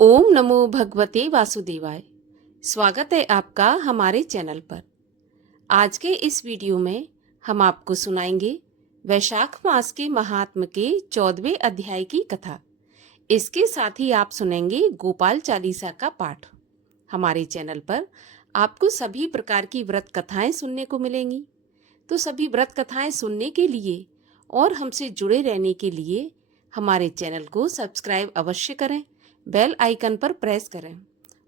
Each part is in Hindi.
ओम नमो भगवते वासुदेवाय। स्वागत है आपका हमारे चैनल पर। आज के इस वीडियो में हम आपको सुनाएंगे वैशाख मास के महात्म के 14वें अध्याय की कथा। इसके साथ ही आप सुनेंगे गोपाल चालीसा का पाठ। हमारे चैनल पर आपको सभी प्रकार की व्रत कथाएं सुनने को मिलेंगी। तो सभी व्रत कथाएं सुनने के लिए और हमसे जुड़े रहने के लिए हमारे चैनल को सब्सक्राइब अवश्य करें, बेल आइकन पर प्रेस करें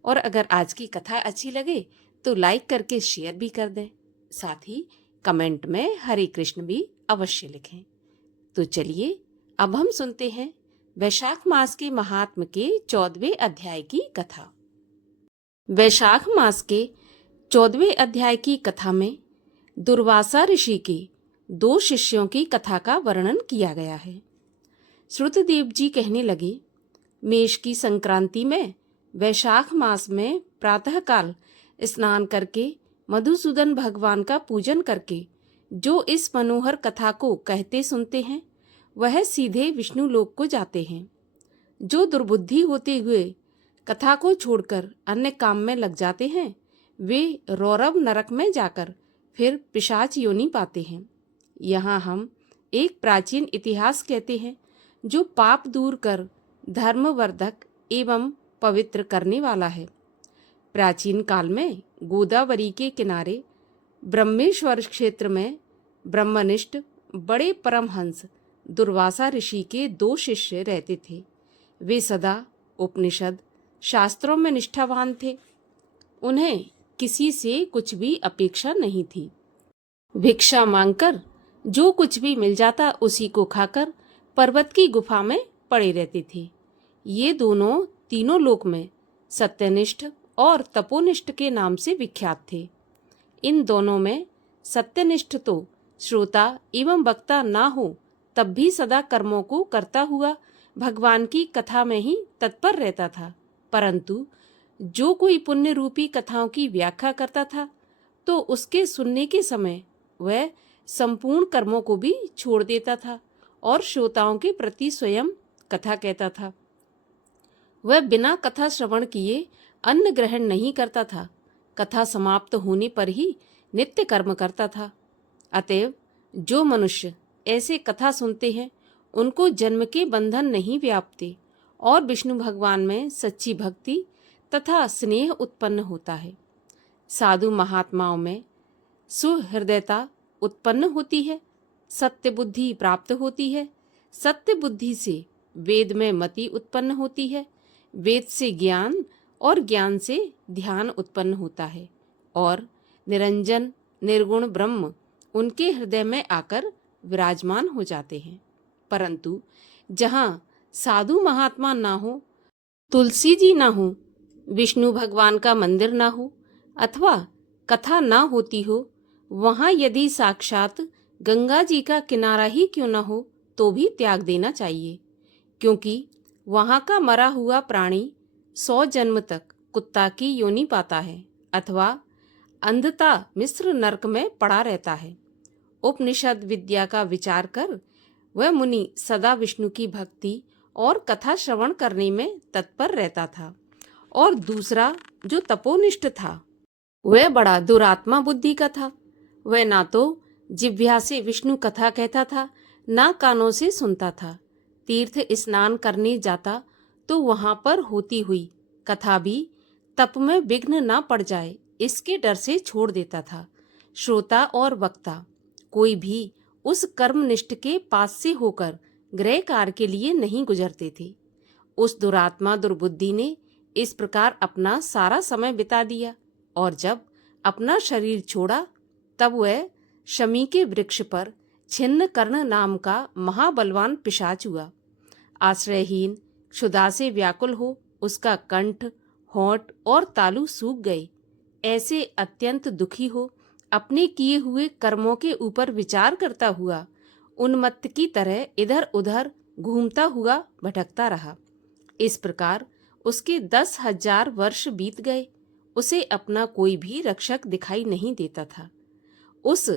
और अगर आज की कथा अच्छी लगे तो लाइक करके शेयर भी कर दें। साथ ही कमेंट में हरे कृष्ण भी अवश्य लिखें। तो चलिए अब हम सुनते हैं वैशाख मास के महात्म के 14वें अध्याय की कथा। वैशाख मास के 14वें अध्याय की कथा में दुर्वासा ऋषि के 2 शिष्यों की कथा का वर्णन किया गया है। श्रुतदेव जी कहने लगे, मेष की संक्रांति में वैशाख मास में प्रातःकाल स्नान करके मधुसूदन भगवान का पूजन करके जो इस मनोहर कथा को कहते सुनते हैं वह सीधे विष्णु लोक को जाते हैं। जो दुर्बुद्धि होते हुए कथा को छोड़कर अन्य काम में लग जाते हैं वे रौरव नरक में जाकर फिर पिशाच योनि पाते हैं। यहाँ हम एक प्राचीन इतिहास कहते हैं जो पाप दूर कर धर्मवर्धक एवं पवित्र करने वाला है। प्राचीन काल में गोदावरी के किनारे ब्रह्मेश्वर क्षेत्र में ब्रह्मनिष्ठ बड़े परमहंस दुर्वासा ऋषि के 2 शिष्य रहते थे। वे सदा उपनिषद शास्त्रों में निष्ठावान थे। उन्हें किसी से कुछ भी अपेक्षा नहीं थी। भिक्षा मांगकर जो कुछ भी मिल जाता उसी को खाकर पर्वत की गुफा में पड़े रहते थे। ये दोनों तीनों लोक में सत्यनिष्ठ और तपोनिष्ठ के नाम से विख्यात थे। इन दोनों में सत्यनिष्ठ तो श्रोता एवं वक्ता ना हो तब भी सदा कर्मों को करता हुआ भगवान की कथा में ही तत्पर रहता था, परंतु जो कोई पुण्य रूपी कथाओं की व्याख्या करता था तो उसके सुनने के समय वह संपूर्ण कर्मों को भी छोड़ देता था और श्रोताओं के प्रति स्वयं कथा कहता था। वह बिना कथा श्रवण किए अन्न ग्रहण नहीं करता था। कथा समाप्त होने पर ही नित्य कर्म करता था। अतएव जो मनुष्य ऐसे कथा सुनते हैं उनको जन्म के बंधन नहीं व्यापते और विष्णु भगवान में सच्ची भक्ति तथा स्नेह उत्पन्न होता है। साधु महात्माओं में सुहृदयता उत्पन्न होती है, सत्य बुद्धि प्राप्त होती है, सत्य बुद्धि से वेद में मति उत्पन्न होती है, वेद से ज्ञान और ज्ञान से ध्यान उत्पन्न होता है और निरंजन निर्गुण ब्रह्म उनके हृदय में आकर विराजमान हो जाते हैं। परंतु जहाँ साधु महात्मा ना हो, तुलसी जी ना हो, विष्णु भगवान का मंदिर ना हो अथवा कथा ना होती हो, वहाँ यदि साक्षात गंगा जी का किनारा ही क्यों न हो तो भी त्याग देना चाहिए, क्योंकि वहाँ का मरा हुआ प्राणी 100 जन्म तक कुत्ता की योनि पाता है अथवा अंधता मिस्र नरक में पड़ा रहता है। उपनिषद विद्या का विचार कर वह मुनि सदा विष्णु की भक्ति और कथा श्रवण करने में तत्पर रहता था। और दूसरा जो तपोनिष्ठ था वह बड़ा दुरात्मा बुद्धि का था। वह ना तो जिह्वा से विष्णु कथा कहता था ना कानों से सुनता था। तीर्थ स्नान करने जाता तो वहां पर होती हुई कथा भी तप में विघ्न ना पड़ जाए इसके डर से छोड़ देता था। श्रोता और वक्ता कोई भी उस कर्मनिष्ठ के पास से होकर गृह कार्य के लिए नहीं गुजरते थे। उस दुरात्मा दुर्बुद्धि ने इस प्रकार अपना सारा समय बिता दिया और जब अपना शरीर छोड़ा तब वह शमी के वृक्ष पर छिन्न कर्ण नाम का महाबलवान पिशाच हुआ। आश्रयहीन क्षुधा से व्याकुल हो उसका कंठ, होंठ और तालू सूख गए। ऐसे अत्यंत दुखी हो अपने किए हुए कर्मों के ऊपर विचार करता हुआ उन्मत्त की तरह इधर उधर घूमता हुआ भटकता रहा। इस प्रकार उसके 10,000 वर्ष बीत गए। उसे अपना कोई भी रक्षक दिखाई नहीं देता था। उस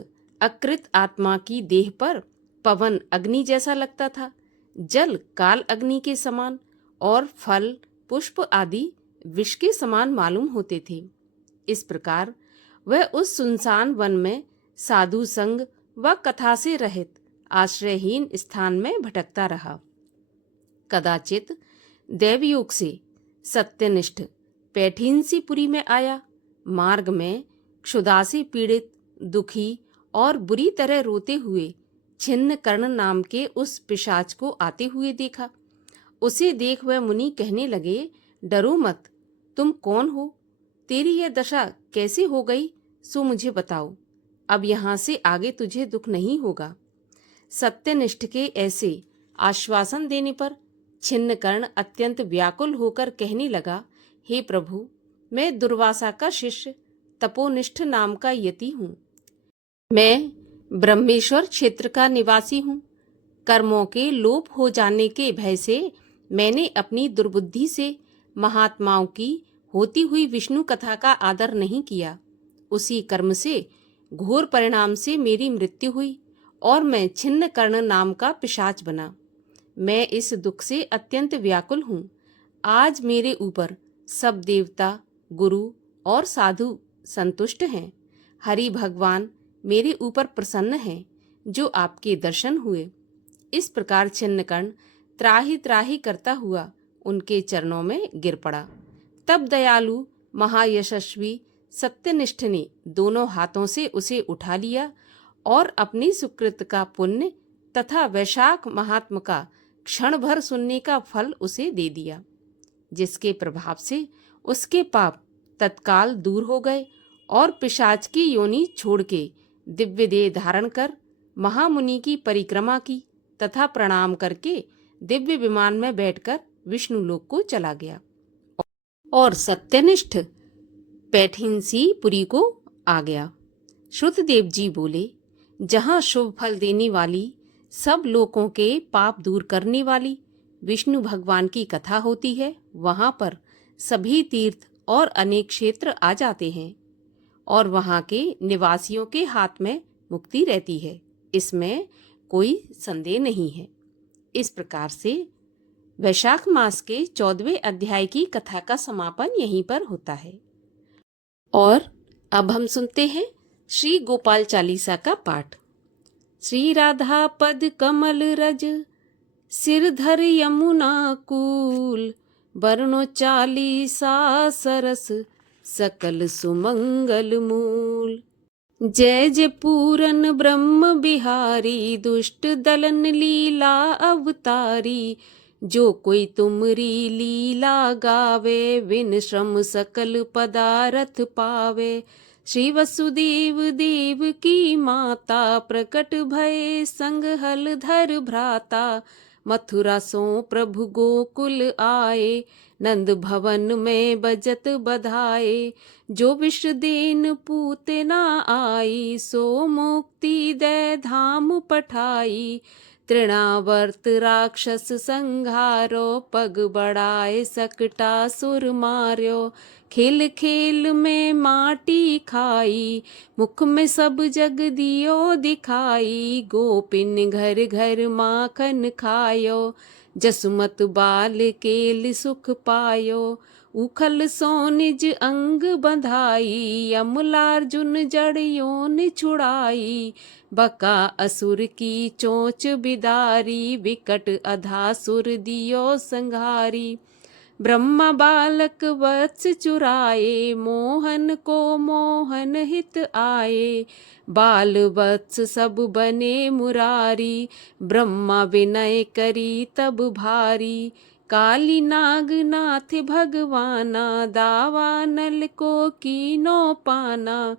अकृत आत्मा की देह पर पवन अग्नि जैसा लगता था, जल काल अग्नि के समान और फल पुष्प आदि विष के समान मालूम होते थे। इस प्रकार वह उस सुनसान वन में साधु संग व कथा से रहित आश्रयहीन स्थान में भटकता रहा। कदाचित दैवयोग से सत्यनिष्ठ पैठीनसीपुरी में आया। मार्ग में क्षुधा से पीड़ित, दुखी और बुरी तरह रोते हुए छिन्न कर्ण नाम के उस पिशाच को आते हुए देखा। उसे देख वह मुनि कहने लगे, डरो मत, तुम कौन हो? तेरी यह दशा कैसे हो गई, सो मुझे बताओ। अब यहाँ से आगे तुझे दुख नहीं होगा। सत्यनिष्ठ के ऐसे आश्वासन देने पर छिन्नकर्ण अत्यंत व्याकुल होकर कहने लगा, हे प्रभु, मैं दुर्वासा का शिष्य तपोनिष्ठ नाम का यति हूँ। मैं ब्रह्मेश्वर क्षेत्र का निवासी हूँ। कर्मों के लोप हो जाने के भय से मैंने अपनी दुर्बुद्धि से महात्माओं की होती हुई विष्णु कथा का आदर नहीं किया। उसी कर्म से घोर परिणाम से मेरी मृत्यु हुई और मैं छिन्न कर्ण नाम का पिशाच बना। मैं इस दुख से अत्यंत व्याकुल हूँ। आज मेरे ऊपर सब देवता, गुरु और साधु संतुष्ट हैं। हरि भगवान मेरे ऊपर प्रसन्न हैं, जो आपके दर्शन हुए। इस प्रकार छिन्नकर्ण त्राहि त्राहि करता हुआ उनके चरणों में गिर पड़ा। तब दयालु महायशस्वी सत्यनिष्ठ ने दोनों हाथों से उसे उठा लिया और अपनी सुकृत का पुण्य तथा वैशाख महात्म का क्षण भर सुनने का फल उसे दे दिया, जिसके प्रभाव से उसके पाप तत्काल दूर हो गए और पिशाच की योनि छोड़ के दिव्य देह धारण कर महामुनि की परिक्रमा की तथा प्रणाम करके दिव्य विमान में बैठकर विष्णु लोक को चला गया और सत्यनिष्ठ पैठीनसीपुरी को आ गया। श्रुतदेव जी बोले, जहाँ शुभ फल देने वाली, सब लोकों के पाप दूर करने वाली विष्णु भगवान की कथा होती है, वहाँ पर सभी तीर्थ और अनेक क्षेत्र आ जाते हैं और वहाँ के निवासियों के हाथ में मुक्ति रहती है। इसमें कोई संदेह नहीं है। इस प्रकार से वैशाख मास के 14वें अध्याय की कथा का समापन यहीं पर होता है। और अब हम सुनते हैं श्री गोपाल चालीसा का पाठ। श्री राधा पद कमल रज, सिरधर यमुना कूल, बरनो चालीसा सरस, सकल सुमंगल मूल। जय जय पूरन ब्रह्म बिहारी, दुष्ट दलन लीला अवतारी। जो कोई तुमरी लीला गावे, विन श्रम सकल पदारथ पावे। श्री वसुदेव देव की माता, प्रकट भये संग हलधर भ्राता। मथुरा सो प्रभु गोकुल आए, नंद भवन में बजत बधाए। जो विष देन पूतना आई, सो मुक्ति दे धाम पठाई। तृणावर्त राक्षस संघारो, पग बढ़ाए सकटासुर मार्यो। खेल खेल में माटी खाई, मुख में सब जग दियो दिखाई। गोपिन घर घर माखन खायो, जसुमत बाल केल सुख पायो। उखल सो निज अंग बंधाई, अमलार्जुन जड़ योन छुड़ाई। बका असुर की चोंच बिदारी, विकट अधासुर दियो संघारी। ब्रह्मा बालक वत्स चुराए, मोहन को मोहन हित आए। बाल वत्स सब बने मुरारी, ब्रह्मा विनय करी तब भारी। काली नाग नाथ भगवाना, दावानल को कीनो पाना।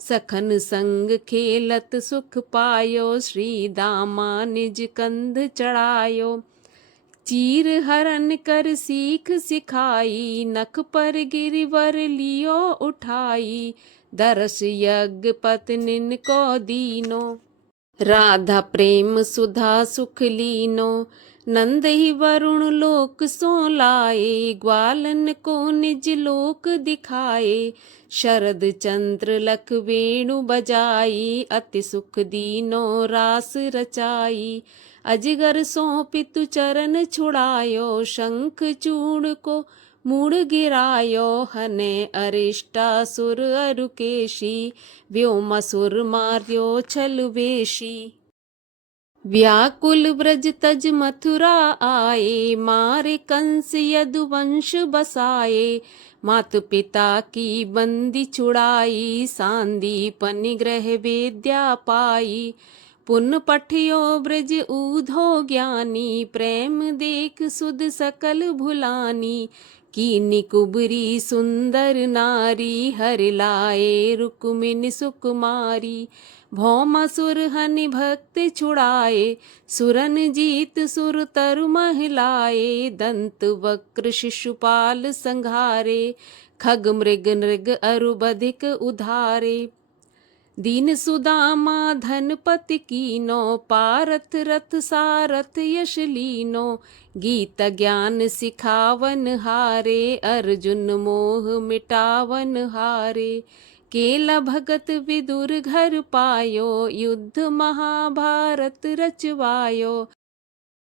सखन संग खेलत सुख पायो, श्री दामा निज कंध चढ़ायो। चीर हरण कर सीख सिखाई, नख पर गिरवर लियो उठाई। दरस यज्ञ पत्निन को दीनो, राधा प्रेम सुधा सुख लीनो। नंद ही वरुण लोक सो लाए, ग्वालन को निज लोक दिखाए। शरद चंद्र लख वेणु बजाई, अति सुख दीनो रास रचाई। अजगर सो पितु चरण छुड़ायो, शंख चूर्ण को मूड गिरायो हने अरिष्टासुर अरुकेशी व्योमासुर मार्यो छलवेशी। व्याकुल ब्रज तज मथुरा आए मारे कंस यदुवंश बसाए। मात पिता की बंदी छुड़ाई सांदीपन ग्रह विद्या पाई। पुन पठियो ब्रज ऊधो ज्ञानी प्रेम देख सुध सकल भुलानी। कीनी कुबरी सुंदर नारी हर लाए रुक्मिनी सुकुमारी। भौमासुर हनि भक्त छुड़ाए सुरन जीत सुर तरु महिलाए। दंत वक्र शिशुपाल संघारे खग मृग नृग अरु बधिक उधारे। दीन सुदामा धनपति कीनो पारथ रथ सारथ यश लीनो। गीत ज्ञान सिखावन हारे अर्जुन मोह मिटावन हारे। केला भगत विदुर घर पायो युद्ध महाभारत रचवायो।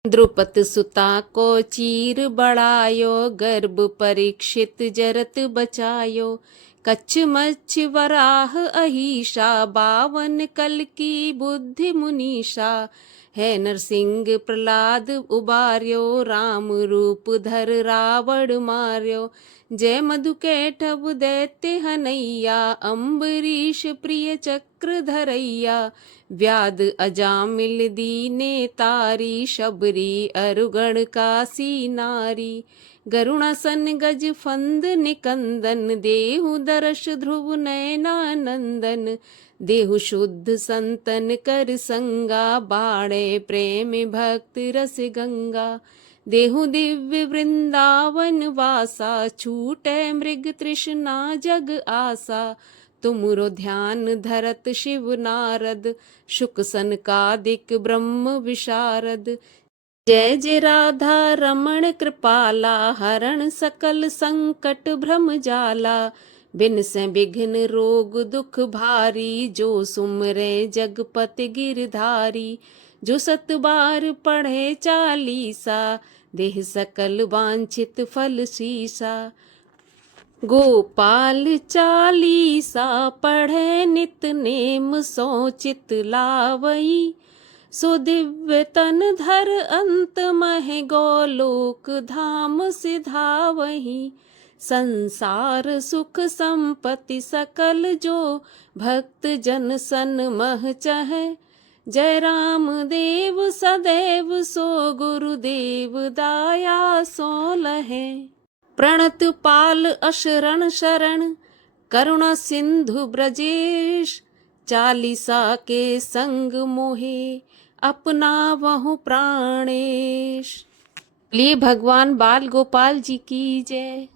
द्रुपद सुता को चीर बढ़ायो गर्भ परीक्षित जरत बचायो। कच्छ मच्छ वराह अहिषा 52 कल की बुद्धि मुनीषा। है नरसिंह प्रहलाद उबार्यो राम रूप धर रावण मार्यो। जय मधु कैटभ दैत्य हनैया अम्बरीश प्रिय चक्र धरैया। व्याध अजामिल दीने तारी शबरी अरुगण काशी नारी। गरुणासन गज फंद निकंदन देहु दर्श ध्रुव नयनानंदन। देहु शुद्ध संतन कर संगा बाणे प्रेम भक्त रस गंगा। देहु दिव्य वृंदावन वासा छूटे मृग तृष्णा जग आसा। तुमरो ध्यान धरत शिव नारद शुक सनकादिक ब्रह्म विशारद। जय जय राधा रमण कृपाला हरण सकल संकट भ्रम जाला। बिन से बिघ्न रोग दुख भारी जो सुमरे जगपति गिरधारी। जो 7 बार पढ़े चालीसा देह सकल वांछित फल सीसा। गोपाल चालीसा पढ़े नित नेम सो चित लावई। सो दिव्य तन धर अंत मह गोलोक धाम सिधावही। संसार सुख संपत्ति सकल जो भक्त जन सन मह चहे। जय राम देव सदैव सो गुरुदेव दाया सो लहे। प्रणत पाल अशरण शरण करुणा सिंधु ब्रजेश। चालीसा के संग मोहे अपना वहु प्राणेश। लिए भगवान बाल गोपाल जी की जय।